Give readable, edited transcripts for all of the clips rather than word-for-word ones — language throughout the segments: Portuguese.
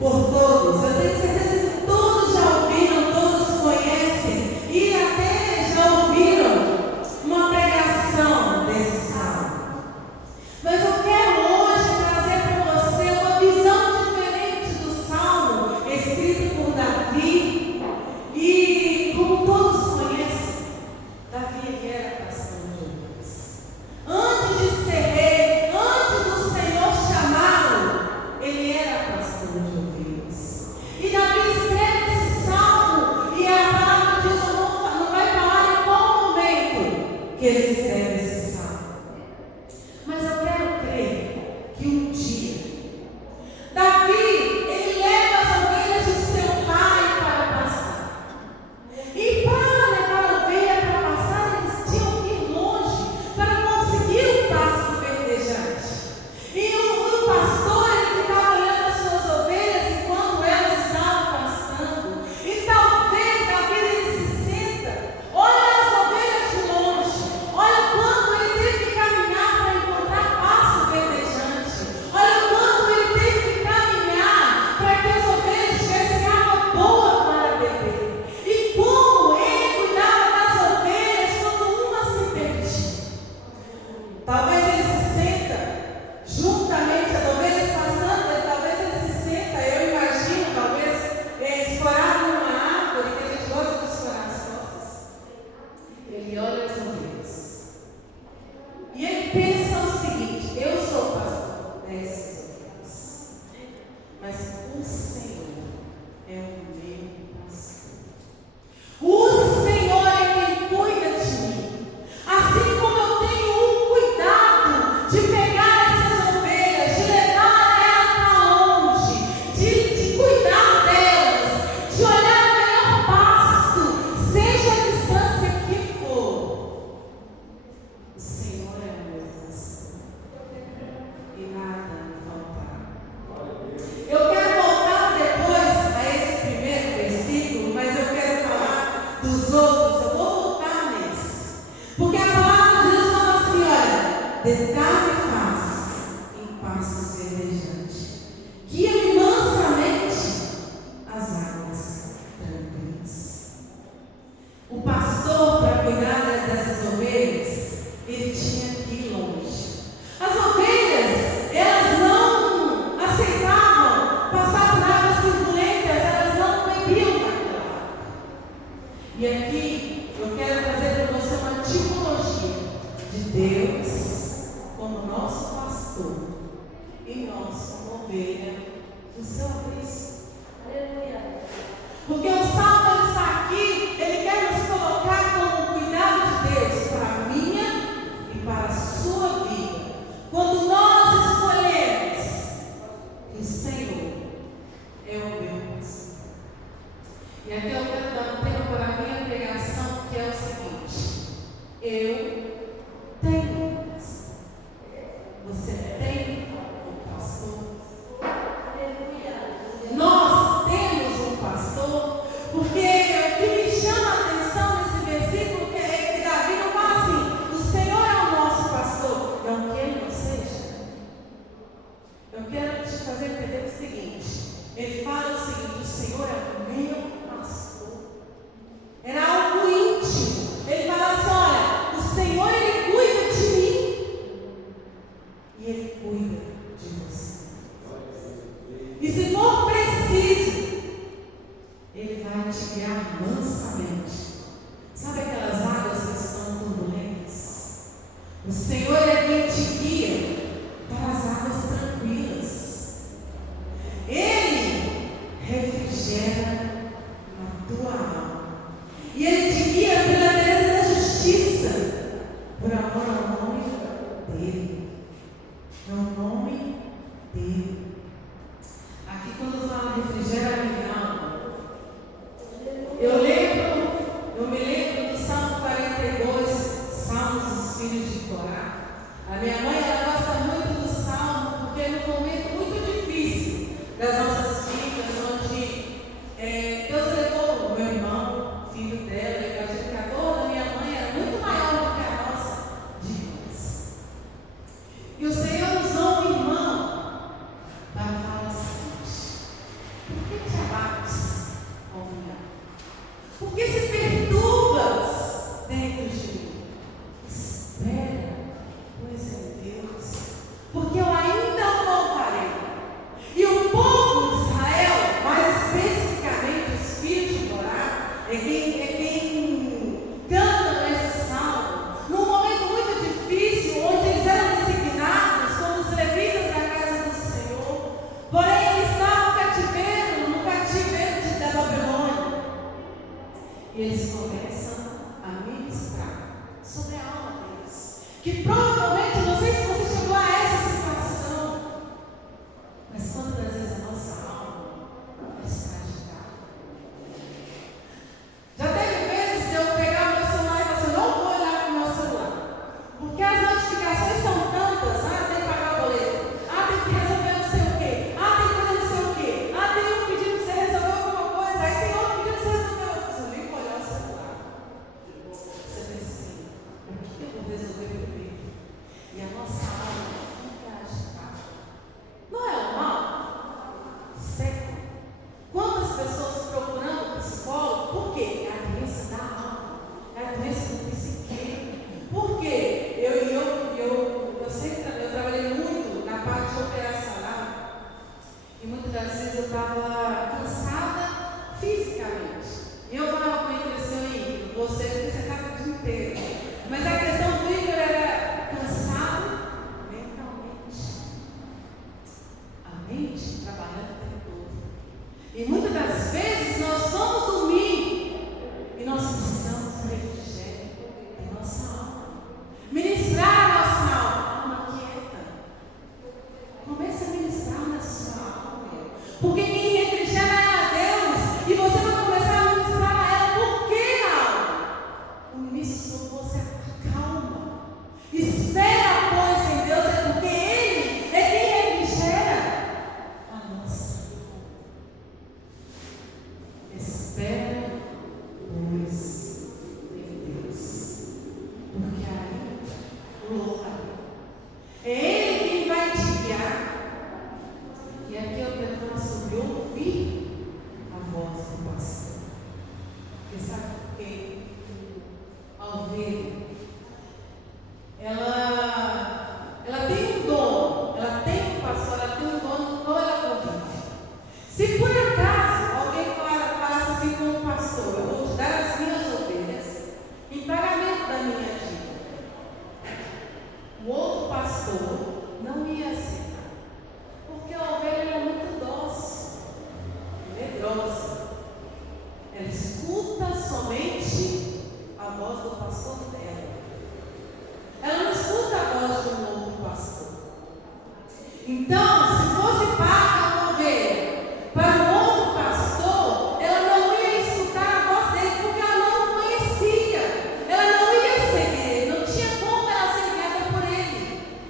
por todos. Eu tenho certeza que todos já ouviram, todos conhecem, e até E se for preciso, Ele vai te guiar mansamente. Sabe aquelas águas que estão turbulentes? O Senhor é quem te guia para as águas tranquilas. Ele refrigera a tua alma. E Ele te guia pela vereda da justiça, por amor ao nome dEle. É o nome dEle. Aqui quando fala refrigera a minha alma, eu me lembro do Salmo 42, Salmos dos Filhos de Corá. A minha mãe, ela gosta muito do Salmo, porque é um momento muito difícil das nossas vidas, onde Deus levou o meu irmão, filho dela, e a educadora da minha mãe era muito maior do que a nossa de nós. E o Senhor usou um irmão para falar o seguinte: por que te abates, ó minha alma? Por que se perturbas dentro de mim? Espera, pois em Deus, porque eu ainda o louvarei. E o povo de Israel, mais especificamente os filhos de Corá, é quem canta nesse salmo, num momento muito difícil, onde eles eram designados como os levitas da casa do Senhor, porém eles estavam no cativeiro da Babilônia. E eles começam a ministrar sobre a alma deles, que provavelmente, não sei se você chegou a essa situação, mas quantas vezes a nossa alma está agitada. Já teve vezes de eu pegar o meu celular e falar assim: eu não vou olhar para o meu celular, porque as notificações são tantas. Tem que pagar o boleto, tem que resolver não sei o quê, tem que fazer não sei o quê, tem um pedido para você resolver alguma coisa, aí tem outro pedido para você resolver outra coisa. Eu nem vou olhar o celular. Você pensa assim: o que eu vou resolver primeiro? E a nossa alma fica agitada. Não é o mal? Certo? Quantas pessoas procurando psicólogo? Por quê? É a doença da alma, é a doença do psique. Por quê? Eu trabalhei muito na parte operacional e muitas das vezes eu estava cansada fisicamente. E eu falava com o Igor assim: você está o dia inteiro. Mas a questão do Igor era cansado mentalmente. A mente trabalhando o tempo todo. E muitas das vezes nós vamos dormir e nós precisamos de refrigério em nossa alma. Ministrar a nossa alma quieta. Comece a ministrar na sua alma. Porque quem refrigera é Deus. E você vai começar a ministrar a ela. Por que alma? O ministro falou: você acalma. Espera, pois, em Deus, é porque Ele é quem refrigera a nossa alma. Espera, pois, em Deus, porque aí o louvarei. É Ele quem vai te guiar. E aqui eu quero falar sobre ouvir a voz do pastor. Porque sabe por quê? A ovelha, ela tem um dom, ela tem um pastor, ela tem um dono, qual ela convive. Se por acaso alguém falasse assim com o pastor: eu vou te dar as minhas ovelhas em pagamento da minha dívida, o outro pastor não ia aceitar. Porque a ovelha é muito dócil, medrosa. Ela escuta somente a voz do pastor dela. Ela não escuta a voz de um outro pastor. Então, se fosse paga uma ovelha para um outro pastor, ela não ia escutar a voz dele, porque ela não o conhecia. Ela não ia seguir ele, não tinha como ela ser guiada por ele.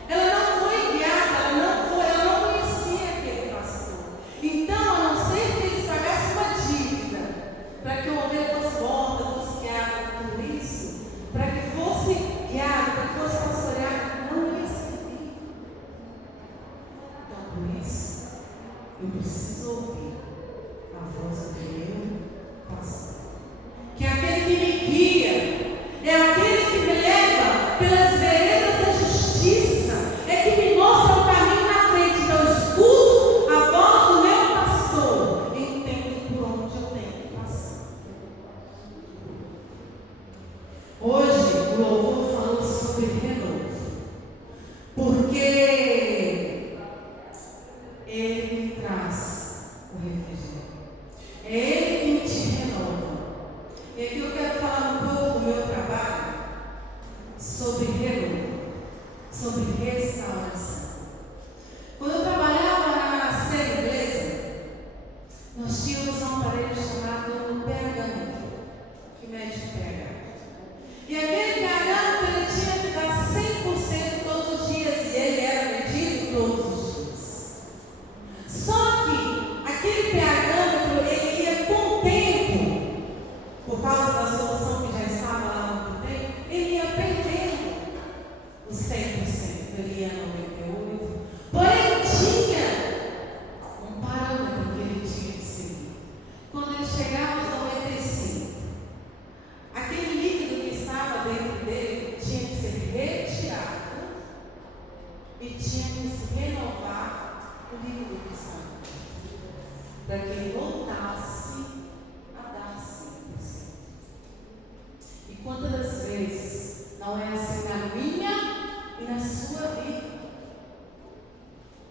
Ela não foi guiada, ela não conhecia aquele pastor. Então, a não ser que eles pagassem uma dívida para que a ovelha fosse morta, fosse guiada por isso, para que fosse guiada, para que fosse pastoreada, não ia servir. Então, por isso, eu preciso ouvir a voz do meu pastor, que é aquele que me guia, é aquele que me leva pelas veredas da justiça, é que me mostra o caminho na frente. Então, eu escuto a voz do meu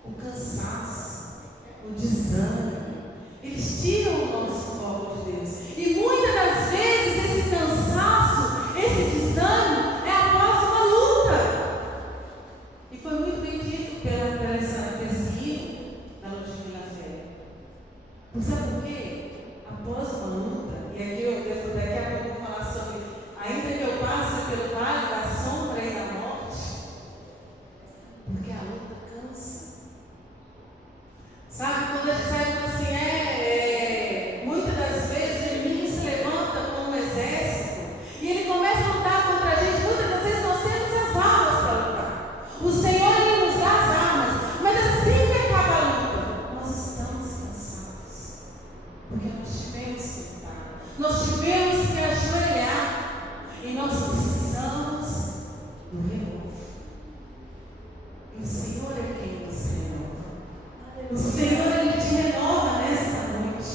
o cansaço, o desânimo. Eles tiram o nosso foco de Deus. E muitas das vezes esse cansaço, esse desânimo é após uma luta. E foi muito bem dito pela esse hino da Ludmila Fé. Sabe por quê? Após uma luta, e aqui eu devo daqui a pouco falar sobre, ainda que eu passe pelo vale da sombra e da morte, porque a luta cansa. Sabe, quando a gente sai assim, muitas das vezes o inimigo se levanta como um exército e ele começa a lutar contra a gente. Muitas das vezes nós temos as armas para lutar. O Senhor, Ele nos dá as armas, mas assim que acaba a luta, nós estamos cansados, porque nós tivemos que lutar, nós tivemos que ajoelhar e nós precisamos do renovo. E o Senhor é quem nos renova. O Senhor, Ele te renova nesta noite.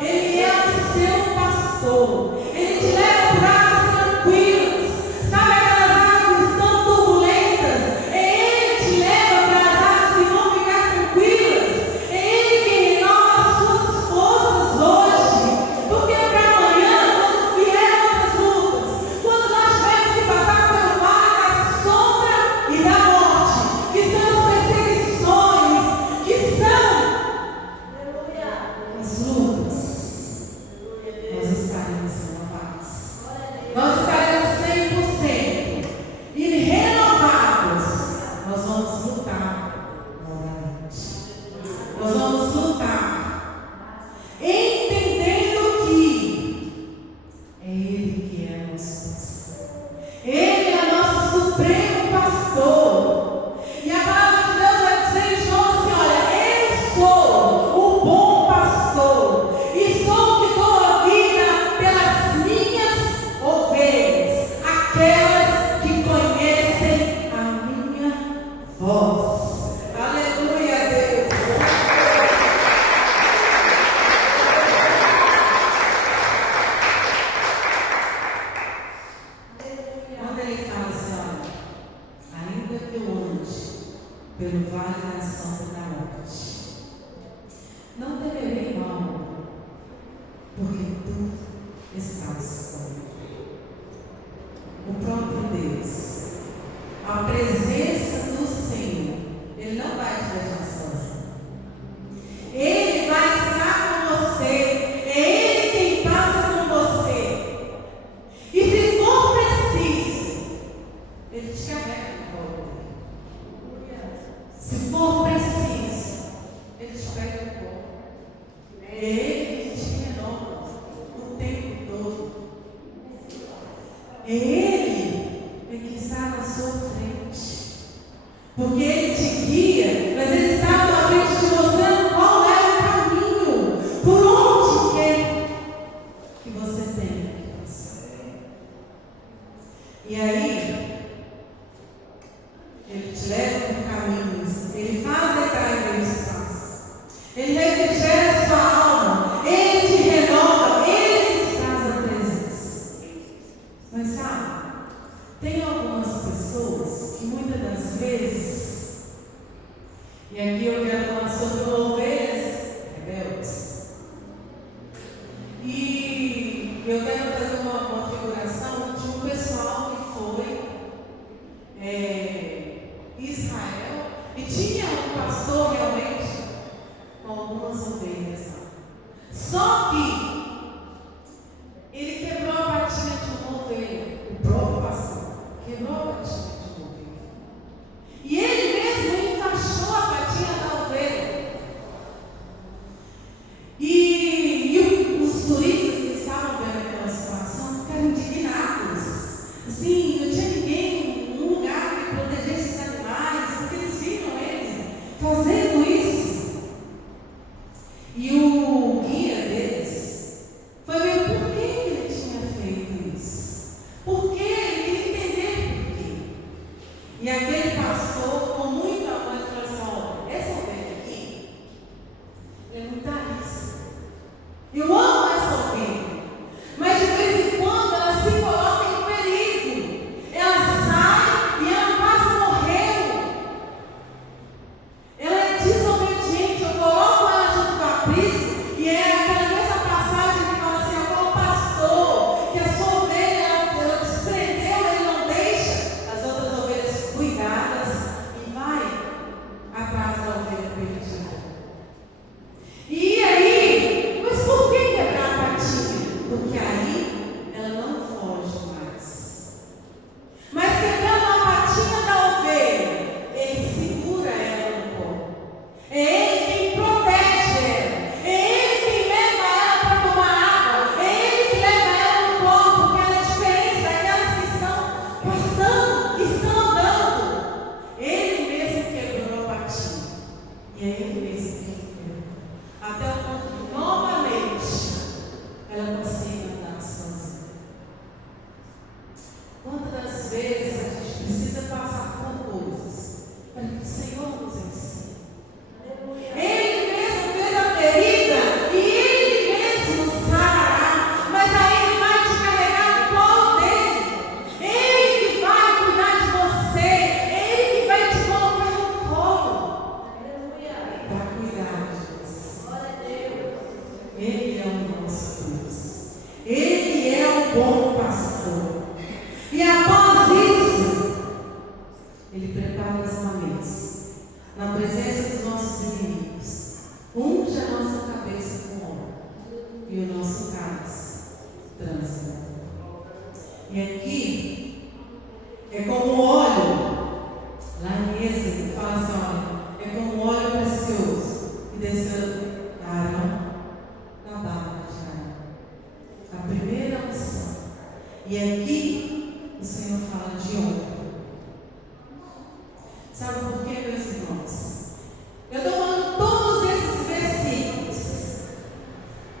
Ele é o seu pastor. Ele te leva por águas tranquilas. Sabe aquelas águas que estão turbulentas? É Ele que te leva para as águas que vão ficar tranquilas. É Ele quem renova as suas forças hoje. Porque para amanhã, quando vier outras lutas, quando nós tivermos que passar pelo vale da sombra e da morte, que são as perseguições, que são as lutas, nós estaremos renovados. Nós estaremos 100% e renovados. Nós vamos lutar novamente. Nós vamos lutar, entendendo que é Ele que é nosso pastor. Ele é nosso supremo pastor. E a palavra de Deus vai dizer em João assim: olha, eu sou o bom pastor e sou o que dou a vida pelas minhas ovelhas, aquelas que conhecem a minha voz. Aleluia a Deus. Quando ele fala assim, olha, ainda que eu ande pelo vale da sombra da morte, não temerei mal, porque tu estás comigo. O próprio Deus, a presença do Senhor, Ele não vai te deixar sozinho. Ele vai estar com você. É Ele quem passa com você. E se for preciso, Ele te carrega no colo. Se for preciso, Ele te pega no colo. É Ele que te renova o tempo todo. É Ele que está na sua frente. Porque Ele te guia, mas Ele está na sua frente te mostrando qual é o caminho, por onde quer que você tenha que passar. E aí, Ele te leva por caminhos, Ele faz detalhe do espaço, Ele refrigera a sua alma, Ele te renova, Ele te traz a presença. Mas sabe, tem algumas pessoas que muitas das vezes, e aqui eu quero falar sobre ovelhas rebeldes, e eu quero fazer uma figuração de um pessoal que foi Israel, e tinha um pastor realmente com algumas ovelhas lá. Só que ele quebrou a patinha de uma ovelha, o próprio pastor quebrou a patinha de uma ovelha. E ele mesmo enfaixou a patinha da ovelha. Ele mesmo que enferma. Até o ponto de novamente ela consiga andar sozinha. Quantas das vezes a gente precisa passar por coisas para que o Senhor nos ensine? Ele mesmo fez a ferida e Ele mesmo sarará, mas aí Ele vai te carregar no colo dele. Ele que vai cuidar de você, Ele que vai te colocar no colo para cuidar de você. Ele é o nosso Deus. Ele é o bom pastor. E após isso, Ele prepara as mesa na presença dos nossos inimigos. Unge a nossa cabeça com óleo e o nosso cálice transborda. E aqui é como óleo, lá em Êxodo, fala assim: olha, é como óleo precioso que desceu a Arão na barba de Arão. A primeira unção. E aqui o Senhor fala de honra. Sabe por quê, meus irmãos? Eu estou falando todos esses versículos.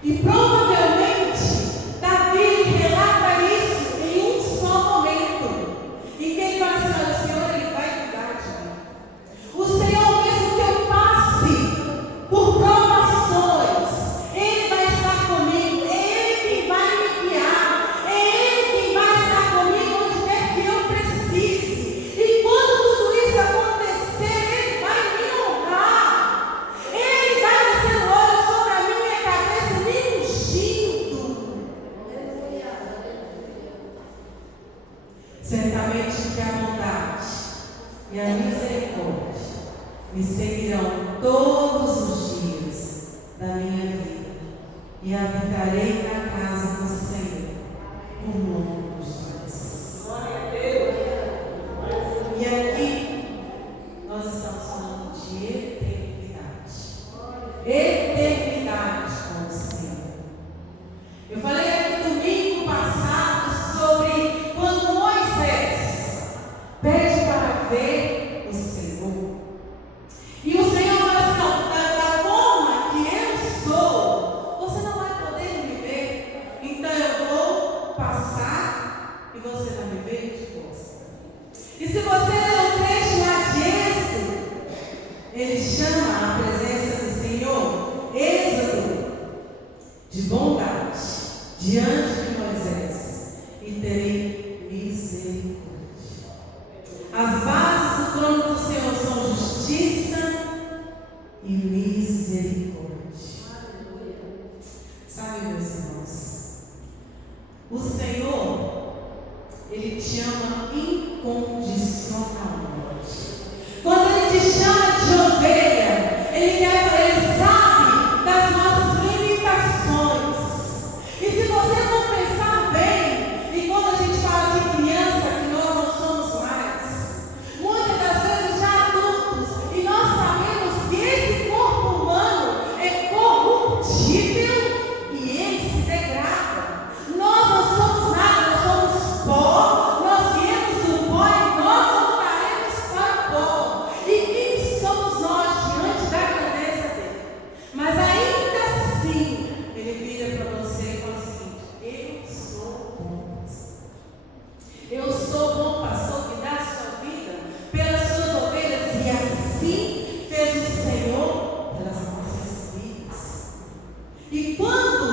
E provavelmente Davi relata isso em um só momento. Em que ele fala assim: olha, o Senhor, Ele vai cuidar de mim. O Senhor, mesmo que eu passe por provações, Ele vai estar comigo. É Ele quem vai me guiar. É Ele quem vai estar comigo onde quer que eu precise. E quando tudo isso acontecer, Ele vai me honrar. Ele vai descer o óleo sobre a minha cabeça, me ungindo. Certamente que a bondade e a misericórdia me seguirão todos os dias da minha vida, e habitarei na casa do Senhor por longos dias. E aqui nós estamos falando de eternidade. Eternidade com o Senhor. Eu falei aqui domingo passado sobre quando Moisés pede para ver o Senhor. E o Senhor fala assim: não, da forma que eu sou, você não vai poder me ver. Então eu vou passar e você vai me ver de costa. E se você ler o trecho lá de Êxodo, ele chama a presença do Senhor Êxodo de bondade diante de Moisés, e terei misericórdia. As bases do trono do Senhor são justiça e misericórdia. Sabe, meus irmãos, o Senhor, Ele te ama incondicionalmente. Quando Ele te chama de ovelha, Ele sabe das nossas limitações. E se você for pensar bem, e quando a gente fala de criança, que nós não somos mais, muitas das vezes já adultos, e nós sabemos que esse corpo humano é corruptível e ele se degrada. Nós não somos nada, nós somos pó, nós viemos do pó e nós voltaremos para o pó. E quem somos nós diante da grandeza dele? Mas ainda assim, ele vira para você e fala o seguinte: eu sou bom pastor. Eu sou bom pastor que dá a sua vida pelas suas ovelhas, e assim fez o Senhor pelas nossas vidas. E quando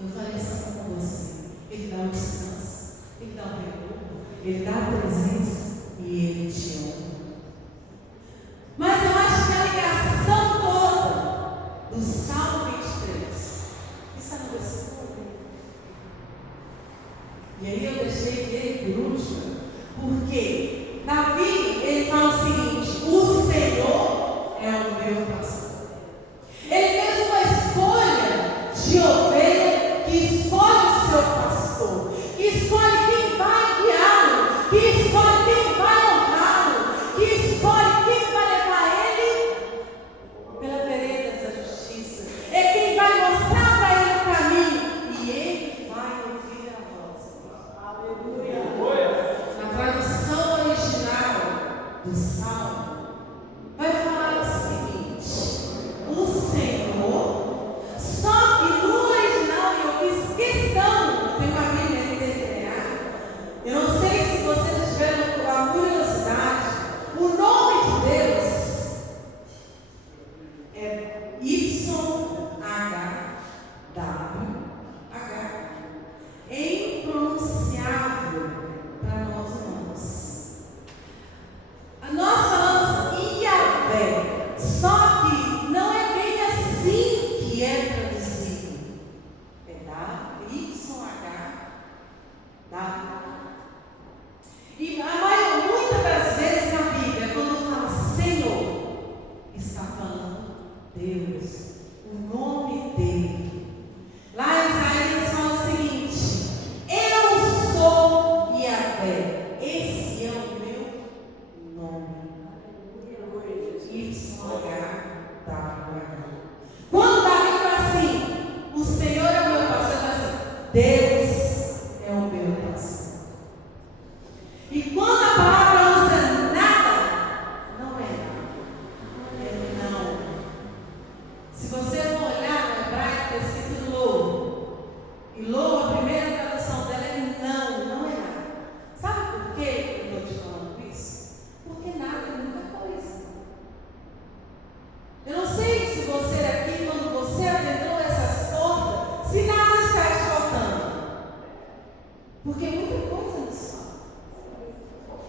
eu falei assim com você, Ele dá o descanso, Ele dá o recurso, Ele dá a presença e Ele te honra. Mas eu acho que a ligação toda do Salmo 23 está no versículo 1. E aí eu deixei ele por último, porque Davi, ele fala o seguinte: o Senhor é o meu pastor. Ele fez uma escolha de ovelha que escolhe o seu pastor, que escolhe quem vai guiá-lo, que escolhe quem vai honrá-lo, que escolhe quem vai levar ele pela vereda da justiça. É quem vai mostrar para ele o caminho, e ele vai ouvir a voz. Aleluia. Na tradução original do Salmo, vai falar o seguinte: Deus, o nome dele. Lá em Isaías fala o seguinte: eu sou Yahvé. Esse é o meu nome. Quando Davi fala assim, o Senhor é o meu pastor, assim, Deus é o meu pastor. E quando a palavra usa nada, não é nada. É não. Se você for olhar no hebraico, está escrito lo. E lo, a primeira tradução dela é não, não é nada. Sabe por que eu estou te falando isso? Porque nada é muita coisa. Eu não sei se você aqui, quando você adentrou essas portas, se nada está te faltando. Porque muita coisa nos falta.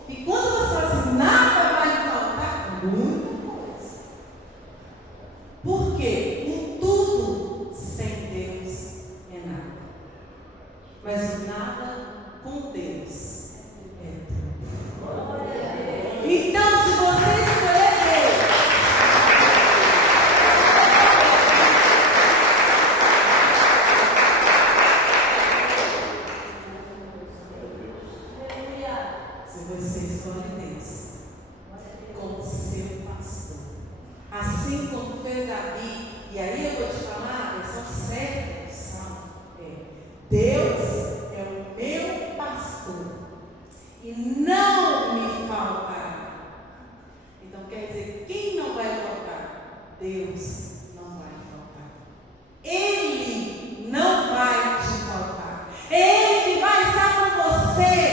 E quando você fala assim, nada vai lhe faltar, muita coisa. Por quê? O tudo sem Deus é nada. Mas o nada com Deus é tudo. Então, se você escolher Deus, se você escolhe Deus como seu pastor, assim como fez Davi, e aí eu vou te falar a versão certa do Salmo, Deus é o meu pastor e não me faltará. Então quer dizer, quem não vai faltar? Deus não vai faltar. Ele não vai te faltar. É Ele que vai estar com você.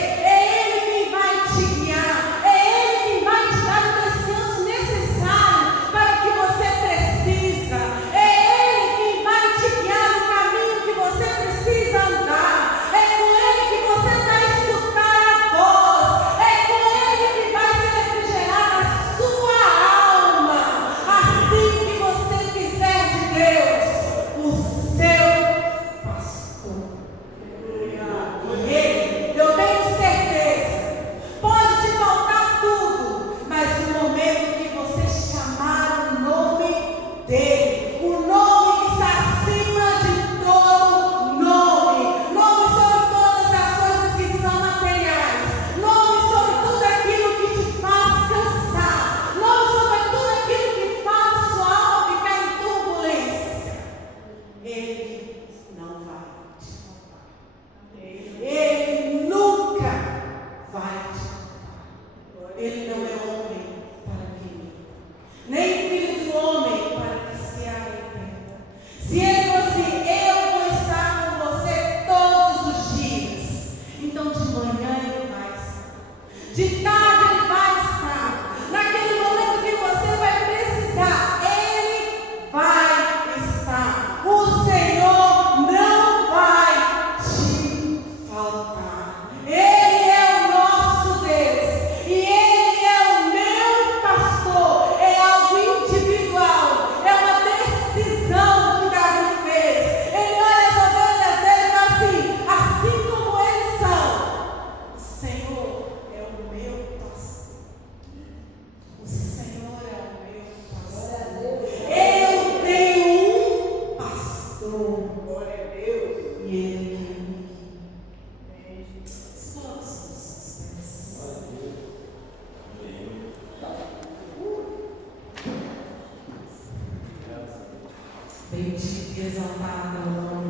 Bendito e exaltado é o nome